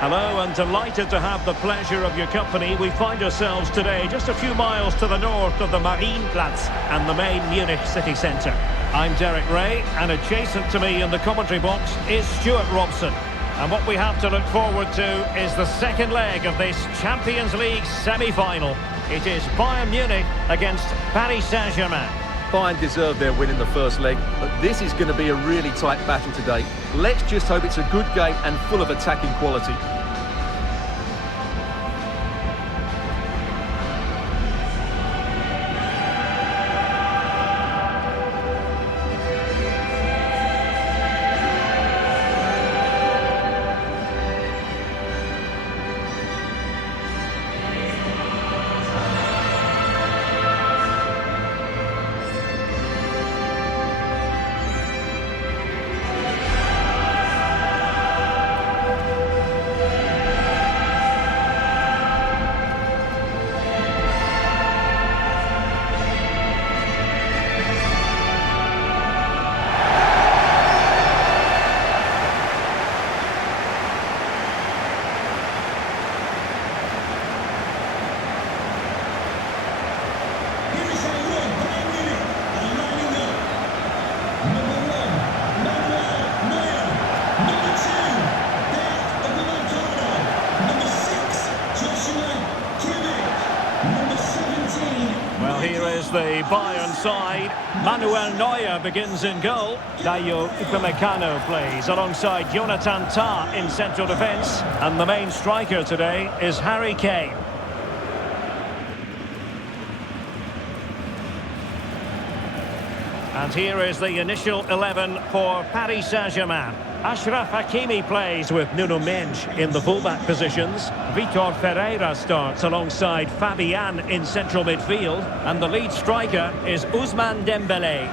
Hello, and delighted to have the pleasure of your company. We find ourselves today just a few miles to the north of the Marienplatz and the main Munich city centre. I'm Derek Ray, and adjacent to me in the commentary box is Stuart Robson. And what we have to look forward to is the second leg of this Champions League semi-final. It is Bayern Munich against Paris Saint-Germain. Bayern deserved their win in the first leg, but this is going to be a really tight battle today. Let's just hope it's a good game and full of attacking quality. Here is the Bayern side. Manuel Neuer begins in goal. Dayo Upamecano plays alongside Jonathan Tah in central defence. And the main striker today is Harry Kane. And here is the initial 11 for Paris Saint-Germain. Achraf Hakimi plays with Nuno Mendes in the fullback positions. Vitor Ferreira starts alongside Fabian in central midfield. And the lead striker is Ousmane Dembélé.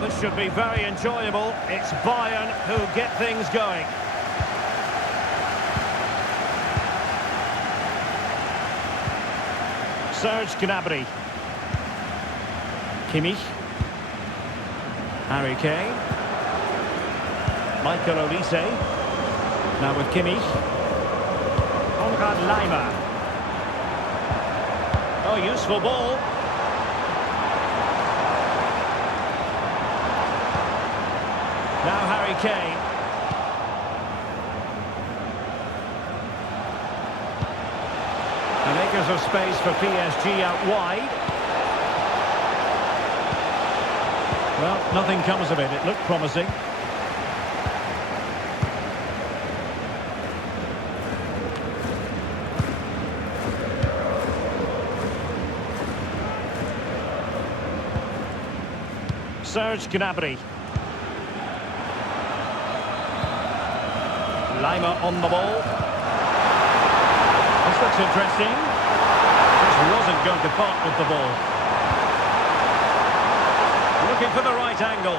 This should be very enjoyable. It's Bayern who get things going. Serge Gnabry. Kimmich. Harry Kane. Michael Olise. Now with Kimmich. Konrad Laimer. Oh, useful ball. Now Harry Kane. And acres of space for PSG out wide. Well, nothing comes of it. It looked promising. Serge Gnabry. Laimer on the ball. This looks interesting. Just wasn't going to part with the ball. Looking for the right angle.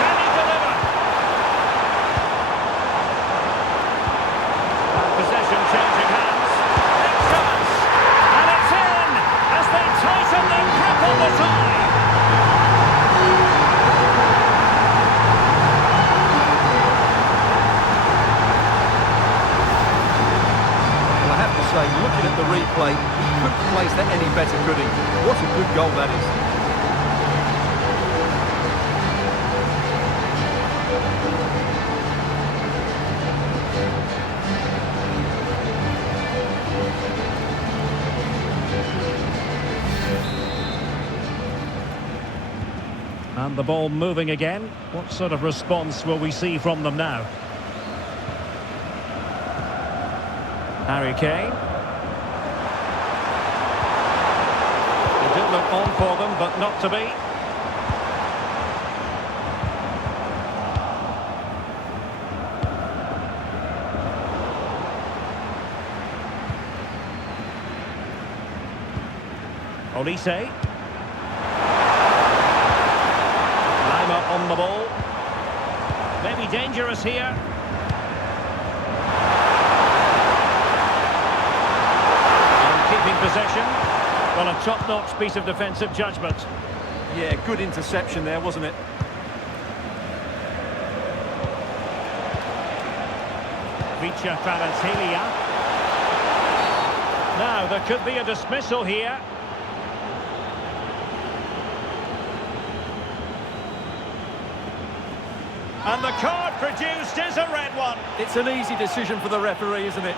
Can he deliver? And possession changing hands. Big chance. And it's in as they tighten their grip on the tie. Looking at the replay, he couldn't place that any better, could he? What a good goal that is. And the ball moving again. What sort of response will we see from them now? Harry Kane. It did look on for them, but not to be. Olise. Lima on the ball. Maybe dangerous here. And keeping possession. Well, a top-notch piece of defensive judgment. Yeah, good interception there, wasn't it? Vicha Kvaratskhelia. Now, there could be a dismissal here. And the card produced is a red one. It's an easy decision for the referee, isn't it?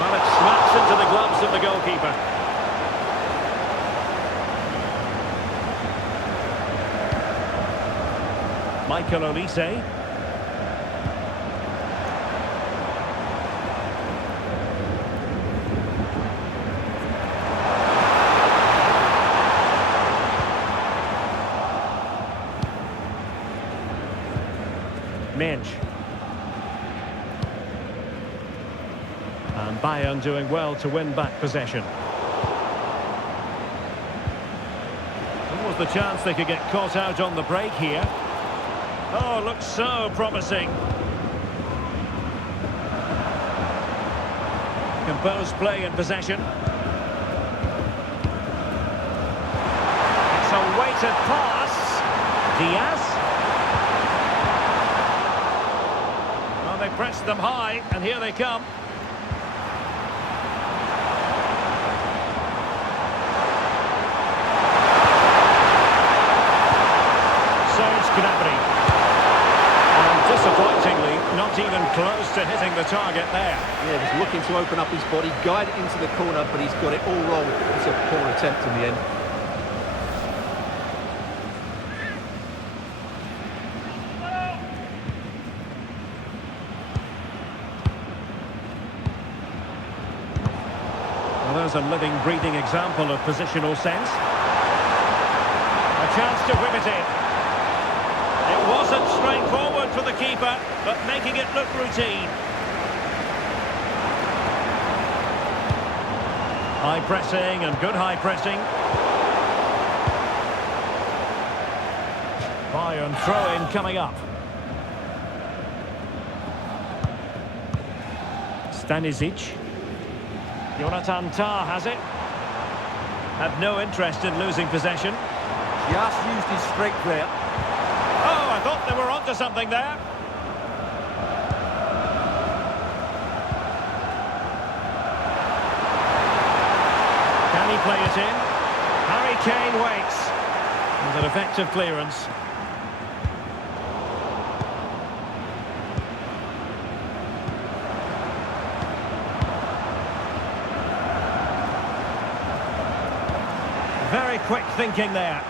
Well, it smacks into the gloves of the goalkeeper. Michael Olise. Mensch. And Bayern doing well to win back possession. What was the chance they could get caught out on the break here? Oh, looks so promising. Composed play in possession. It's a weighted pass. Diaz. Well, they pressed them high, and here they come. And disappointingly, not even close to hitting the target there. Yeah, he's looking to open up his body, guide it into the corner, but he's got it all wrong. It's a poor attempt in the end. Well, there's a living, breathing example of positional sense. A chance to whip it in. It wasn't straightforward for the keeper, but making it look routine. High pressing and good high pressing. Bayern throw-in coming up. Stanisic. Jonathan Tah has it. Had no interest in losing possession. Just used his strength there. Oh, I thought they were onto something there. Can he play it in? Harry Kane waits. And an effective clearance. Very quick thinking there.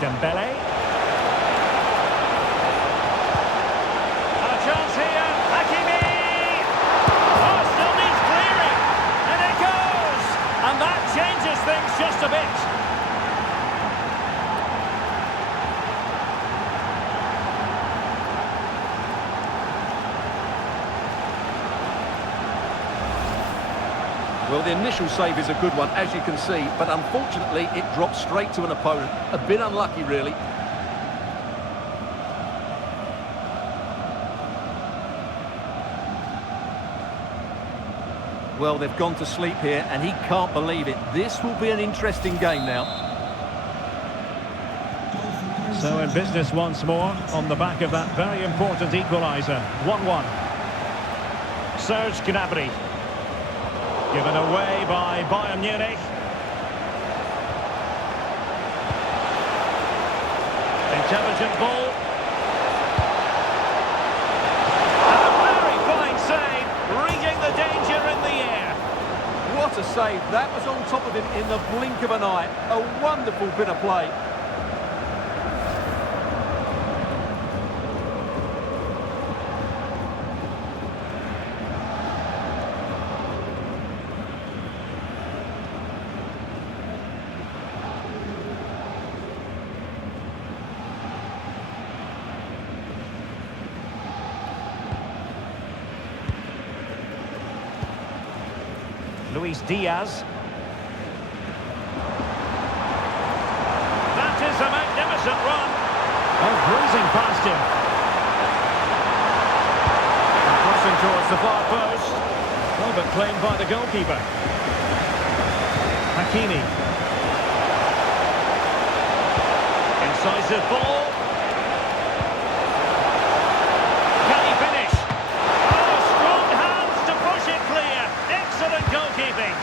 Dembele. A chance here. Hakimi. Oh, still needs clearing. And it goes. And that changes things just a bit. Well, the initial save is a good one, as you can see, but unfortunately it dropped straight to an opponent. A bit unlucky, really. Well, they've gone to sleep here, and he can't believe it. This will be an interesting game now. So in business once more, on the back of that very important equaliser. 1-1. Serge Gnabry. Given away by Bayern Munich. Intelligent ball. And a very fine save. That was on top of him in the blink of an eye. A wonderful bit of play. Luis Diaz. That is a magnificent run. Oh, bruising past him. And crossing towards the far post. Oh, but claimed by the goalkeeper. Hakimi. Incisive ball. Can he finish? Oh, strong hands to push it clear. Excellent goalkeeping.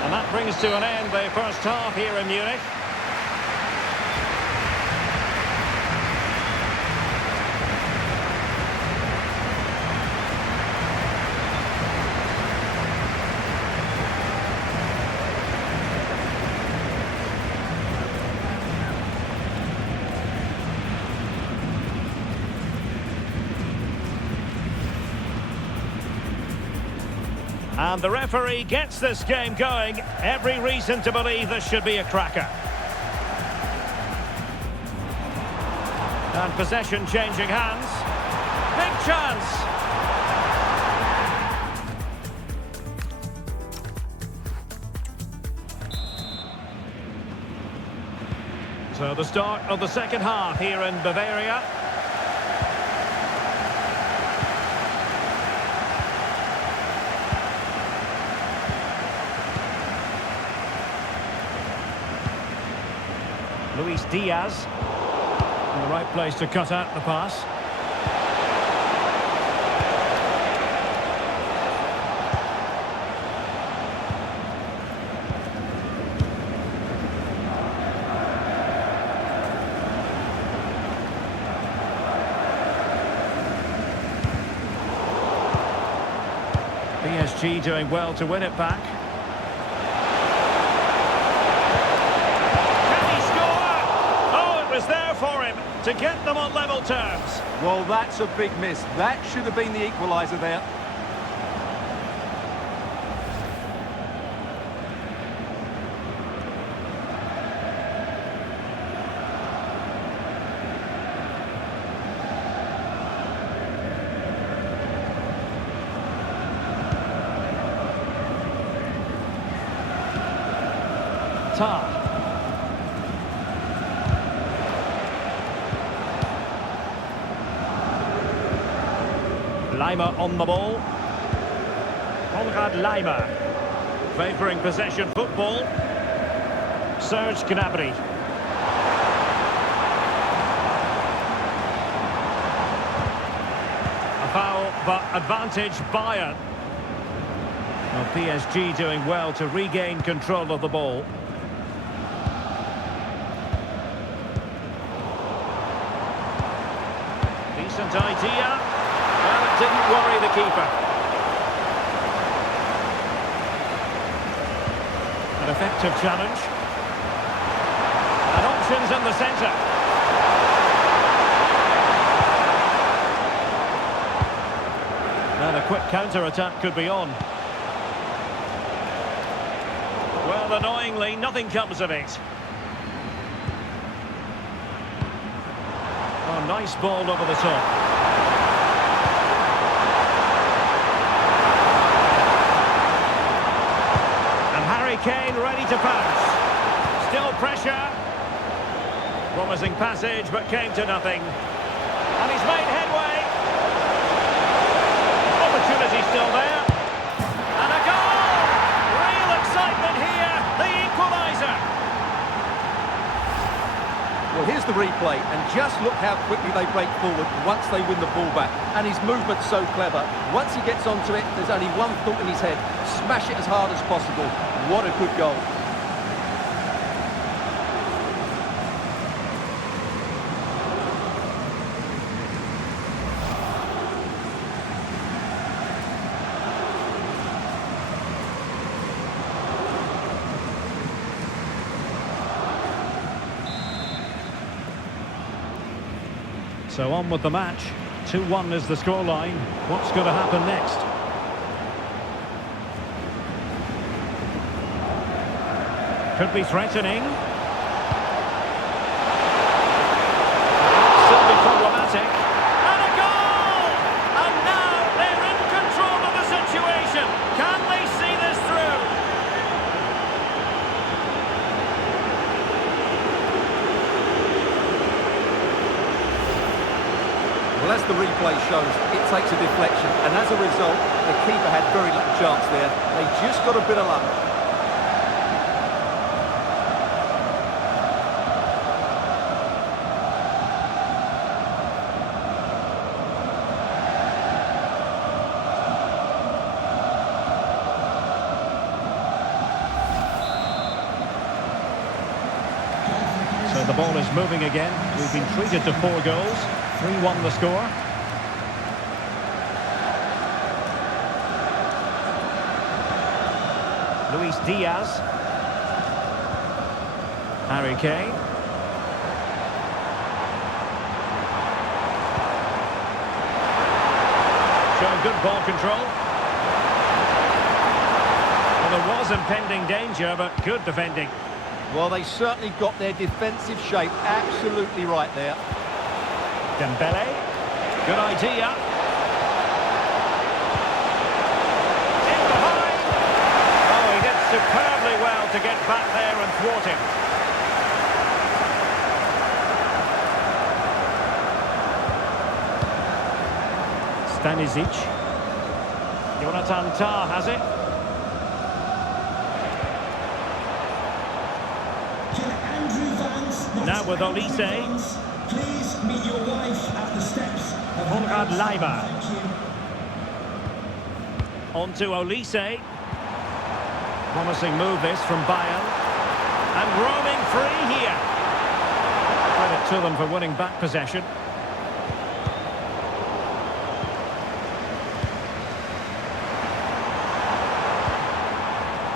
And that brings to an end the first half here in Munich. And the referee gets this game going. Every reason to believe this should be a cracker. And possession changing hands. Big chance. So the start of the second half here in Bavaria. Luis Diaz in the right place to cut out the pass. PSG doing well to win it back. There for him to get them on level terms. Well, that's a big miss. That should have been the equaliser there. Tar. Leimer on the ball. Konrad Leimer. Favouring possession football. Serge Gnabry. A foul, but advantage Bayern. Well, PSG doing well to regain control of the ball. Decent idea. Well, it didn't worry the keeper. An effective challenge. And options in the centre. And a quick counter-attack could be on. Well, annoyingly, nothing comes of it. Oh, nice ball over the top. Kane ready to pass. Still pressure. Promising passage, but came to nothing. And he's made headway. Opportunity still there. And a goal! Real excitement here. The equaliser. Well, here's the replay, and just look how quickly they break forward once they win the ball back. And his movement's so clever. Once he gets onto it, there's only one thought in his head. Smash it as hard as possible. What a good goal. So on with the match. 2-1 is the scoreline. What's going to happen next? Could be threatening. Still be problematic. And a goal! And now they're in control of the situation. Can they see this through? Well, as the replay shows, it takes a deflection, and as a result, the keeper had very little chance there. They just got a bit of luck. So the ball is moving again. We've been treated to 4 goals. 3-1 the score. Luis Diaz. Harry Kane. Showing good ball control. Well, there was impending danger, but good defending. Well, they certainly got their defensive shape absolutely right there. Dembele. Good idea. In behind. Oh, he did superbly well to get back there and thwart him. Stanisic. Jonathan Tah has it. Now with Olise. Please meet your wife at the steps. Konrad Leiber. On to Olise. Promising move this from Bayern. And roaming free here. Credit to them for winning back possession.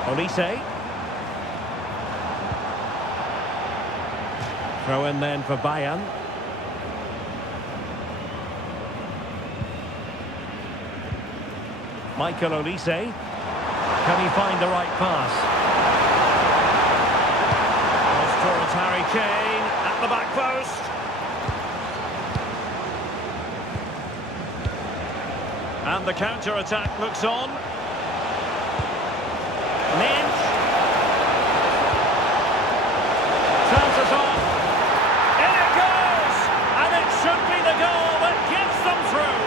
Olise. Throw in then for Bayern. Michael Olise. Can he find the right pass? Cross towards Harry Kane at the back post. And the counter-attack looks on. Lynch. Turns us off. In it goes! And it should be the goal that gets them through.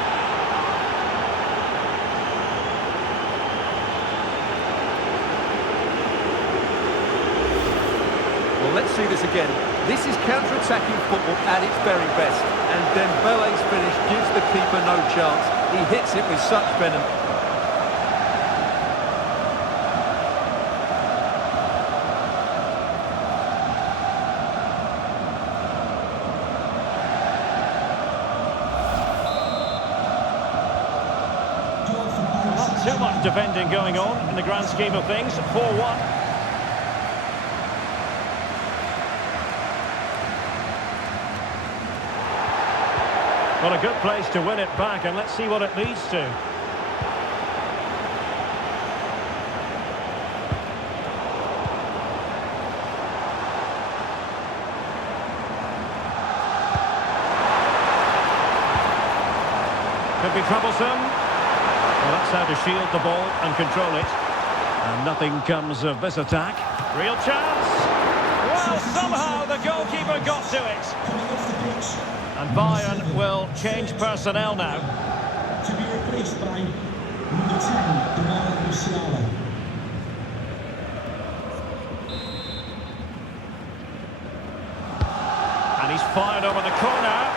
Well, let's see this again. This is counter-attacking football at its very best. And Dembele's finish gives the keeper no chance. He hits it with such venom. Not too much defending going on in the grand scheme of things. 4-1. Well, a good place to win it back, and let's see what it leads to. Could be troublesome. Well, that's how to shield the ball and control it. And nothing comes of this attack. Real chance. Well, somehow the goalkeeper got to it. And Bayern will change personnel now. To be replaced by number 10, Jamal Musiala. And he's fired over the corner.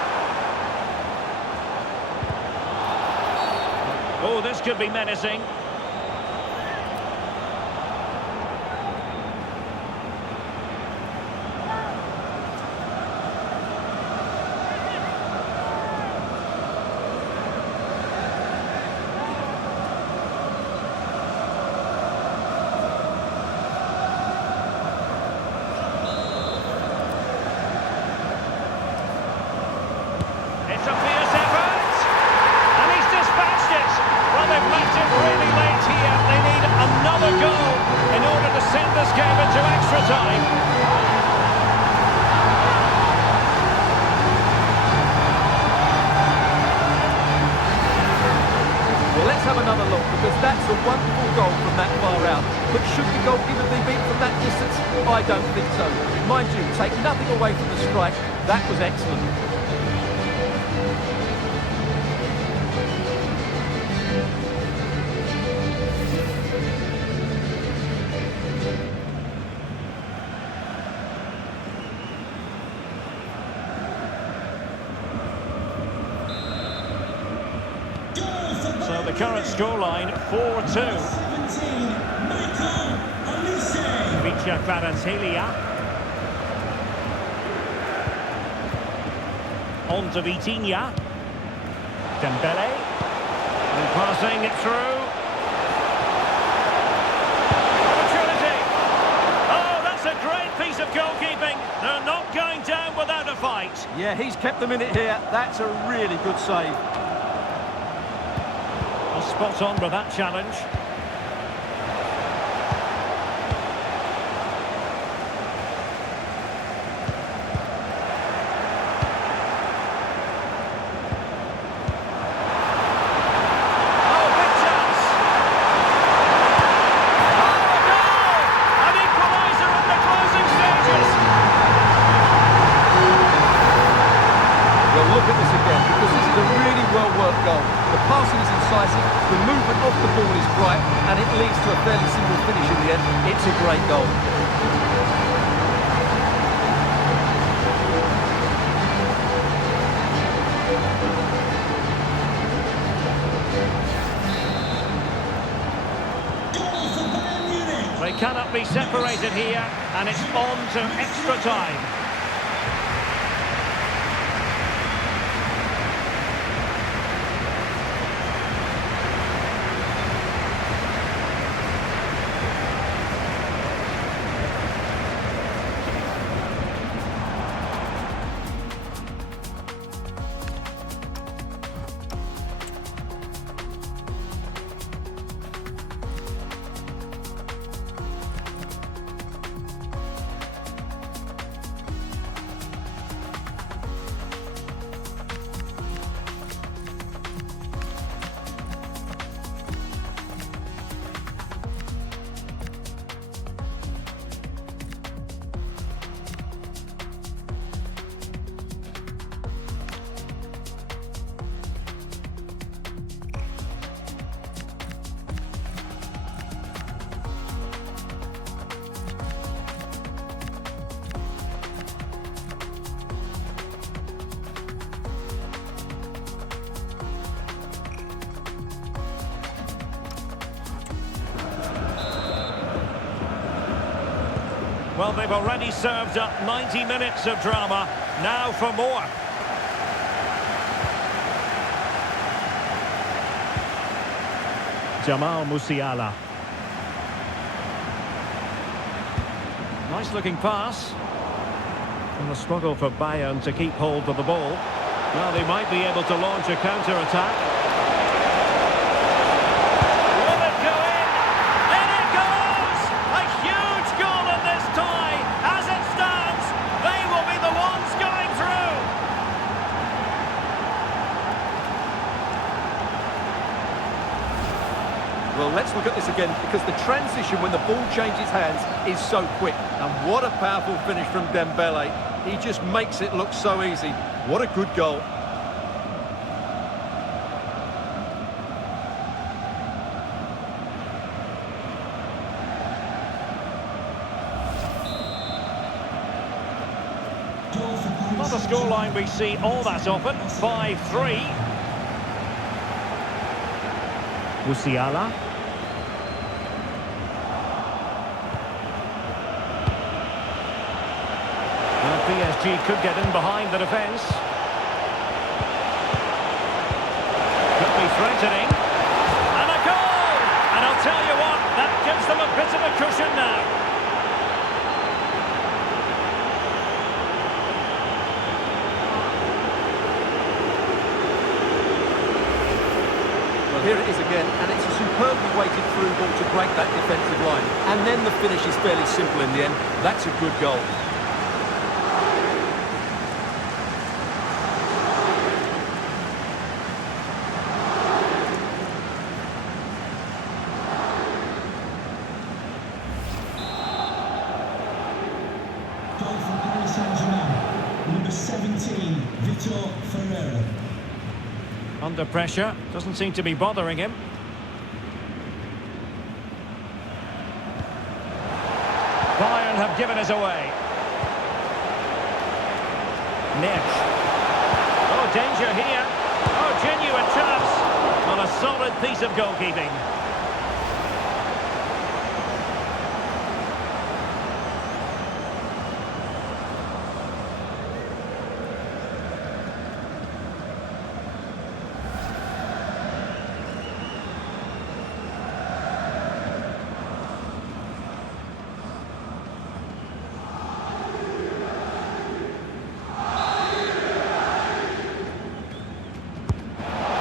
Oh, this could be menacing. It's a fierce effort. And he's dispatched it. Well, they've left it really late here. They need another goal in order to send this game into extra time. Well, let's have another look, because that's a wonderful goal from that far out. But should the goalkeeper be beat from that distance? I don't think so. Mind you, take nothing away from the strike. That was excellent. So the current scoreline, 4-2. Vicha Kvaratskhelia. On to Vitinha. Dembele. And passing it through. Opportunity. Oh, that's a great piece of goalkeeping. They're not going down without a fight. Yeah, he's kept them in it here. That's a really good save. Spot on with that challenge. Oh, big chance! Oh, a goal! An equaliser in the closing stages! Well, look at this again, because this is a really well-worked goal. The passing is incisive, the movement off the ball is bright, and it leads to a fairly simple finish in the end. It's a great goal. They cannot be separated here, and it's on to extra time. Well, they've already served up 90 minutes of drama. Now for more. Jamal Musiala. Nice looking pass. And the struggle for Bayern to keep hold of the ball. Well, they might be able to launch a counter-attack. Well, let's look at this again, because the transition when the ball changes hands is so quick. And what a powerful finish from Dembele. He just makes it look so easy. What a good goal. Not a scoreline we see all that often. 5-3. Musiala. PSG could get in behind the defence. Could be threatening. And a goal! And I'll tell you what, that gives them a bit of a cushion now. Well, here it is again, and it's a superbly weighted through ball to break that defensive line. And then the finish is fairly simple in the end. That's a good goal. Goal from Saint-Germain. Number 17, Vitor Ferreira. Under pressure, doesn't seem to be bothering him. Bayern have given us away. Nech. Oh, danger here. Oh, genuine chance. On a solid piece of goalkeeping.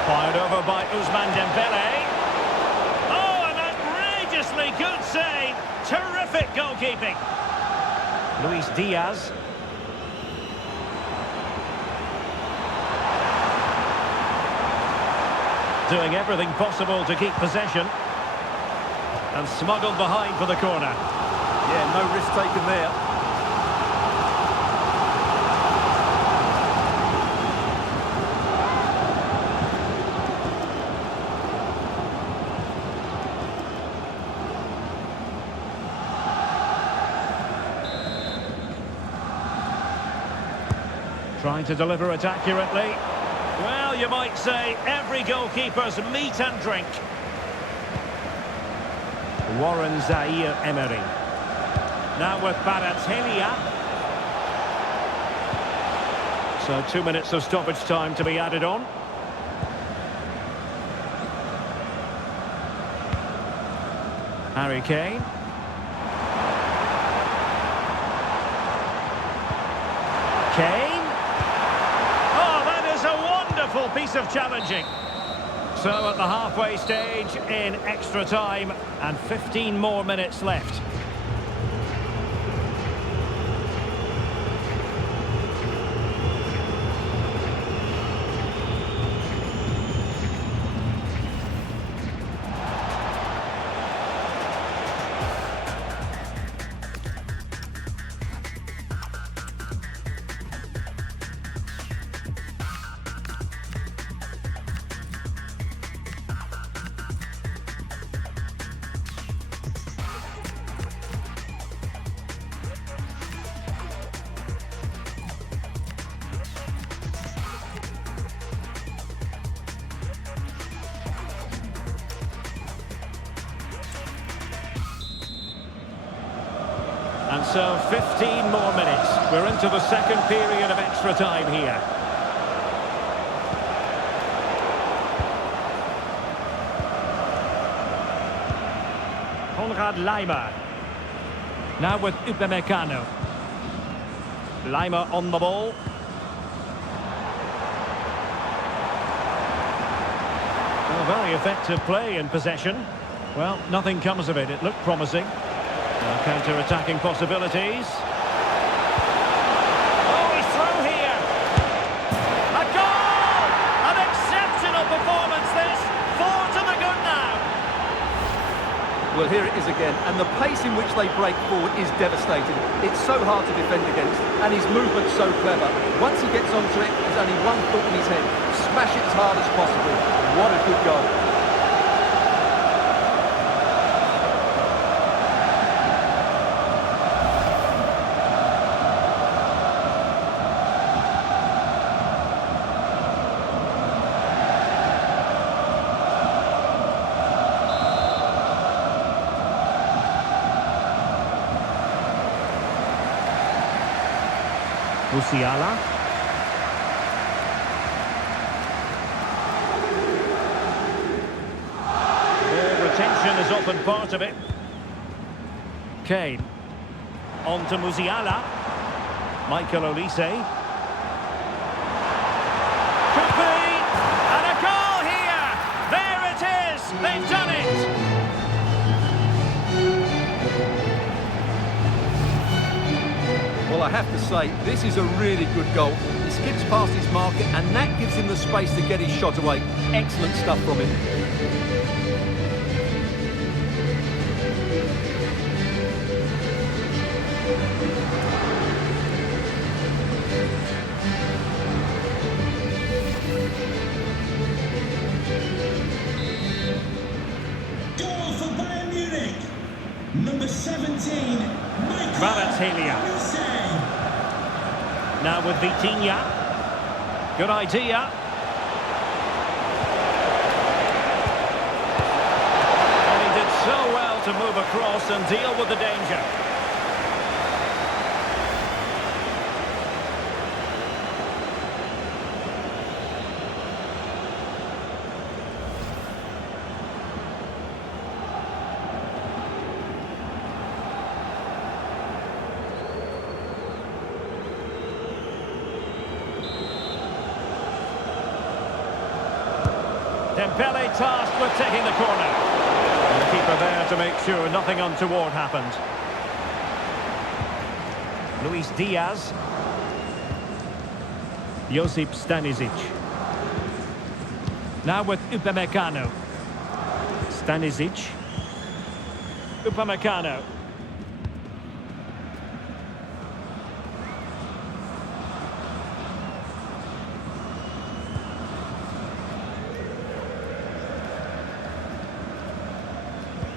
Fired over by Ousmane Dembele. Oh, an outrageously good save. Terrific goalkeeping. Luis Diaz. Doing everything possible to keep possession. And smuggled behind for the corner. Yeah, no risk taken there. Trying to deliver it accurately. Well, you might say every goalkeeper's meat and drink. Warren Zaire-Emery. Now with Baratelia. So 2 minutes of stoppage time to be added on. Harry Kane. Kane. Oh, that is a wonderful piece of challenging. So at the halfway stage in extra time and 15 more minutes left. And so 15 more minutes. We're into the second period of extra time here. Konrad Laimer. Now with Upamecano. Laimer on the ball. Well, very effective play in possession. Well, nothing comes of it. It looked promising. Counter-attacking possibilities. Oh, he's through here. A goal! An exceptional performance this. 4 to the good now. Well, here it is again, and the pace in which they break forward is devastating. It's so hard to defend against, and his movement's so clever. Once he gets onto it, there's only one thought in his head. Smash it as hard as possible. What a good goal. Musiala. Ball retention is often part of it. Kane. On to Musiala. Michael Olise. Could be. And a goal here. There it have to say, this is a really good goal. He skips past his marker, and that gives him the space to get his shot away. Excellent stuff from him. Goal for Bayern Munich. Number 17, Kvaratskhelia. Now with Vitinha. Good idea. And he did so well to move across and deal with the danger. Dembele tasked with taking the corner. And the keeper there to make sure nothing untoward happened. Luis Diaz. Josip Stanisic. Now with Upamecano. Stanisic. Upamecano.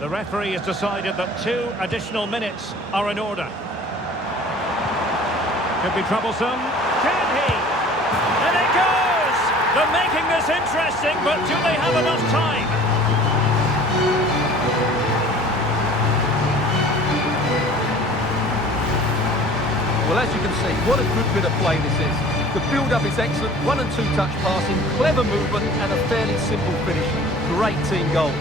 The referee has decided that 2 additional minutes are in order. Could be troublesome. Can he? And it goes! They're making this interesting, but do they have enough time? Well, as you can see, what a good bit of play this is. The build-up is excellent, 1 and 2 touch passing, clever movement, and a fairly simple finish. Great team goal.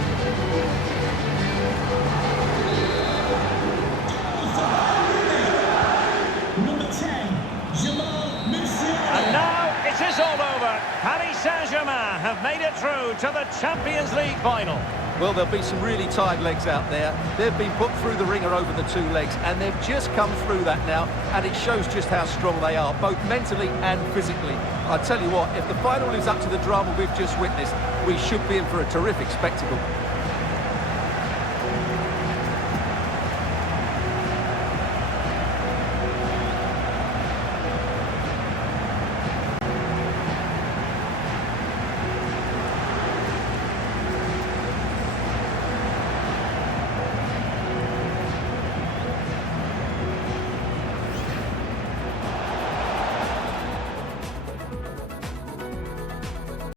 All over. Paris Saint-Germain have made it through to the Champions League final. Well, there'll be some really tired legs out there. They've been put through the ringer over the 2 legs, and they've just come through that now, and it shows just how strong they are, both mentally and physically. I tell you what, if the final lives up to the drama we've just witnessed, we should be in for a terrific spectacle.